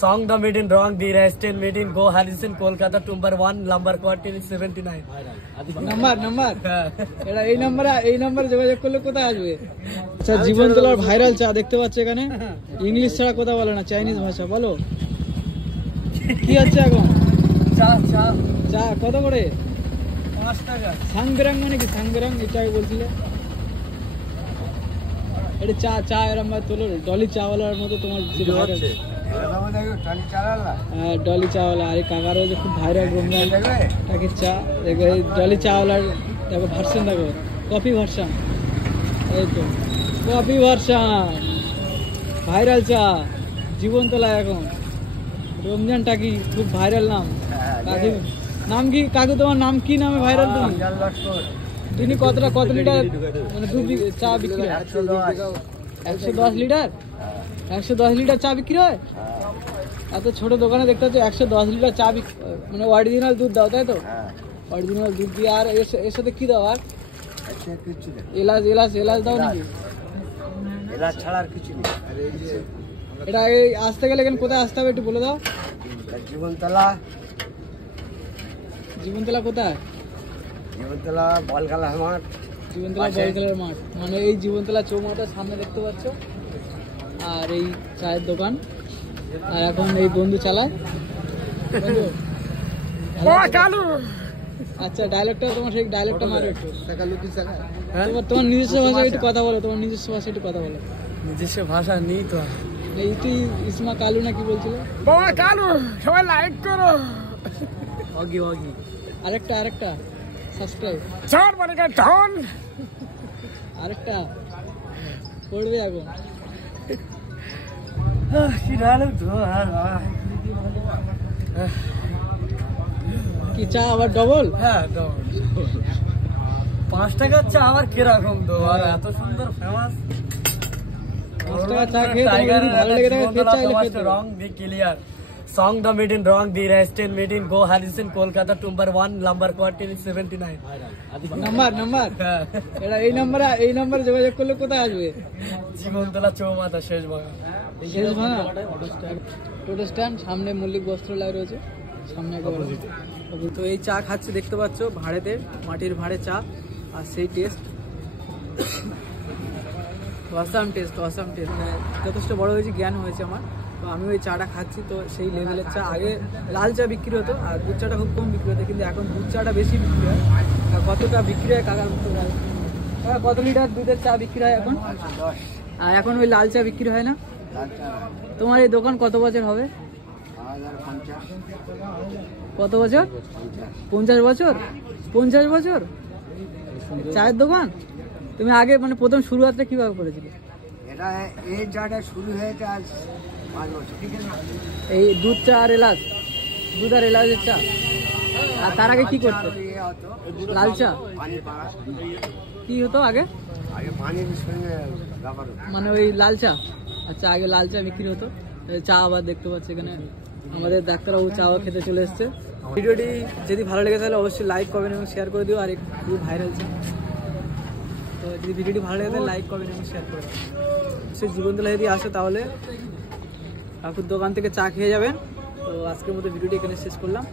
Song the made in wrong, the resident made in Go Harrison, Kolkata, number 1, number 1479. Number এটা এই নাম্বারে যোগাযোগ করলে কোথায় আসবে? আচ্ছা, জীবনতলার ভাইরাল চা দেখতে পাচ্ছ এখানে, ইংলিশ ছাড়া কথা বলে না, চাইনিজ ভাষা। বলো কি আছে এখন? চা কত করে? 5 টাকা। সাংগ্রাং মানে কি? সাংগ্রাং এটাই বলছিলে। এটা চা এরম ভাবে তোলো, ডলি চাওয়ালার মতো তোমার ডলি চাওয়ালা। আর কাকারও যে খুব ভাইরাল রমজান টাকির চা দেখো, এই ডলি চাওয়ালার দেখো ভার্সন, দেখো কপি ভার্সন, এই তো কপি ভার্সন ভাইরাল চা জীবনতলা। এখন রমজান টাকি খুব ভাইরাল নাম। কাকি নাম কি? কাকু তোমার নাম কি নামে ভাইরাল? তুমি দিনে কত লিটার মানে দুধ চা বিক্রি হয়? 110 লিটার। 110 লিটার চা বিক্রি হয়? এত ছোট দোকানে দেখতে হচ্ছে 110 লিটার চা মানে অরিজিনাল দুধ দাও, তাই তো? অরিজিনাল দুধ দিয়ে। আর এর সাথে কি দাও? আর এলাচ দাও নাকি? এলাচ ছাড়া আর কিছু নেই। এটা এই আসতে গেলে কোথায় আসতে হবে একটু বলে দাও। জীবনতলা কোথায়? জীবনতলা বলগালা মাঠ। জীবনতলা বলগালার মাঠ মানে এই জীবনতলা চৌমাথার সামনে দেখতে পাচ্ছ। আর এই চায়ের দোকান। আর এখন এই বন্ধু চালায়। আচ্ছা, ডায়লগটা তোমার, সেই ডায়লগটা মারো একটু। তোমার নিজস্ব ভাষায় একটু কথা বলো। তোমার নিজস্ব ভাষায় একটু কথা বলো। নিজস্ব ভাষা নেই তো। এইটাই ইসমা কালু না কি বলছিল? বাবা কালু, সবাই লাইক করো। অগি আরেকটা সাবস্ক্রাইব চার মানে ঢন। আরেকটা পড়বে এখন। কি চা আবার ডবল? হ্যাঁ ডবল। 5 টাকার চা আবার কিরকম তো? আর এত সুন্দর ফেমাস 5 টাকা চা খেয়ে তোমার ভালো লেগে থাকে, খেতে চাইলে খেতে। রং দি clear. Song the made in wrong, the resident made in Go Harrison, Kolkata, number 1, number 1479. Number এটা এই নাম্বারে যোগাযোগ করলে কোথায় আসবে? জীবনতলা চৌমাথা শেষ ভাঙা। টোটো স্ট্যান্ড সামনে মল্লিক বস্ত্রালয় রয়েছে সামনে। তো এই চা খাচ্ছে দেখতে পাচ্ছ, ভাড়েতে মাটির ভাড়ে চা। আর সেই টেস্ট অসাম টেস্ট। যথেষ্ট বড় হয়েছে, জ্ঞান হয়েছে আমার। তো আমি ওই চাটা খাচ্ছি, তো সেই লেভেলের চা। আগে লাল চা বিক্রি হতো আর দুধ চাটা খুব কম বিক্রি হতো, কিন্তু এখন দুধ চাটা বেশি বিক্রি হয়। কতটা বিক্রি হয় কাকার মতো? কত লিটার দুধের চা বিক্রি হয় এখন? আর এখন ওই লাল চা বিক্রি হয় না? তোমার এই দোকান কত বছর হবে? কত বছর? 50 বছর। 50 বছর চায়ের দোকান? তুমি আগে মানে প্রথম শুরুয়াতটা কিভাবে করেছিলে? এই চাটা শুরু হয়েছে আজ 5 বছর। এই দুধ চা আর এলাচ, দুধ আর এলাচের চা। আর তার আগে কি করতো? লাল চা। কি হতো আগে? মানে ওই লাল চা। আচ্ছা, আগে লাল চা বিক্রি হতো। চা আবার দেখতে পাচ্ছি এখানে আমাদের ডাক্তারবাবু চাও খেতে চলে এসছে। ভিডিওটি যদি ভালো লেগে তাহলে অবশ্যই লাইক করবেন এবং শেয়ার করে দিও। আর খুব ভাইরাল চা। তো যদি ভিডিওটি ভালো লেগে তাহলে লাইক করবেন এবং শেয়ার করবেন। সে জীবনতলা যদি আসে তাহলে কাকুর দোকান থেকে চা খেয়ে যাবেন। তো আজকের মতো ভিডিওটি এখানে শেষ করলাম।